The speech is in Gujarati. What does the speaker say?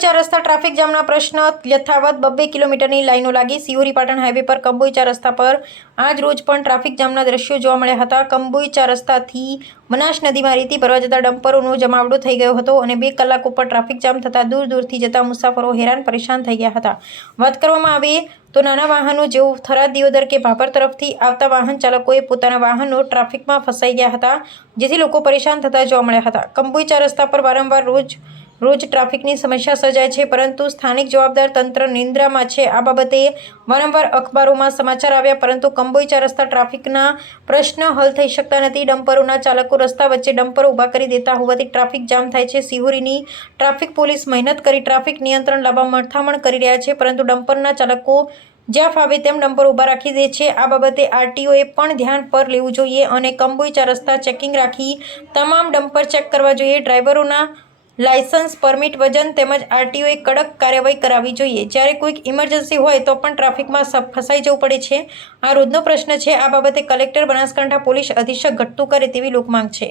કંબોઈ 4 રસ્તા ટ્રાફિક જામના પ્રશ્ન યથાવત 2 કિલોમીટરની લાઈનો લાગી। સિહોરી પાટણ હાઈવે પર કંબોઈ 4 રસ્તા પર આજ રોજ પણ ટ્રાફિક જામના દ્રશ્યો જોવા મળ્યા હતા। કંબોઈ 4 રસ્તાથી બનાસ નદીમાં રેતી ભરવા જતા ડમ્પરોનો જમાવડો થઈ ગયો હતો અને 2 કલાક ઉપર ટ્રાફિક જામ થતાં દૂર દૂરથી જતા મુસાફરો હેરાન પરેશાન થઈ ગયા હતા। વાત કરવામાં આવે તો નાના વાહનો જેવું થરાદ દિયોદર કે ભાભર તરફથી આવતા વાહન ચાલકોએ પોતાના વાહનો ટ્રાફિકમાં ફસાઈ ગયા હતા, જેથી લોકો પરેશાન થતા જોવા મળ્યા હતા। કંબોઈ 4 રસ્તા પર વારંવાર રોજ ટ્રાફિકની સમસ્યા સર્જાય છે, પરંતુ સ્થાનિક જવાબદાર તંત્ર નિંદ્રામાં છે। આ બાબતે વારંવાર અખબારોમાં સમાચાર આવ્યા, પરંતુ કંબોઈ 4 રસ્તા ટ્રાફિકના પ્રશ્ન હલ થઈ શકતા નથી। ડમ્પરોના ચાલકો રસ્તા વચ્ચે ડમ્પરો ઊભા કરી દેતા હોવાથી ટ્રાફિક જામ થાય છે। સિહોરીની ટ્રાફિક પોલીસ મહેનત કરી ટ્રાફિક નિયંત્રણ લાવવા મથામણ કરી રહ્યા છે, પરંતુ ડમ્પરના ચાલકો જ્યાં ફાવે તેમ ડમ્પર ઊભા રાખી દે છે। આ બાબતે આરટીઓએ પણ ધ્યાન પર લેવું જોઈએ અને કંબોઈ 4 રસ્તા ચેકિંગ રાખી તમામ ડમ્પર ચેક કરવા જોઈએ। ડ્રાઈવરોના લાયસન્સ, પરમિટ, વજન તેમજ આરટીઓએ કડક કાર્યવાહી કરાવવી જોઈએ। જ્યારે કોઈક ઇમરજન્સી હોય તો પણ ટ્રાફિકમાં ફસાઈ જવું પડે છે। આ રોજનો પ્રશ્ન છે। આ બાબતે કલેક્ટર, બનાસકાંઠા પોલીસ અધિક્ષક ઘટતું કરે તેવી લોકમાંગ છે।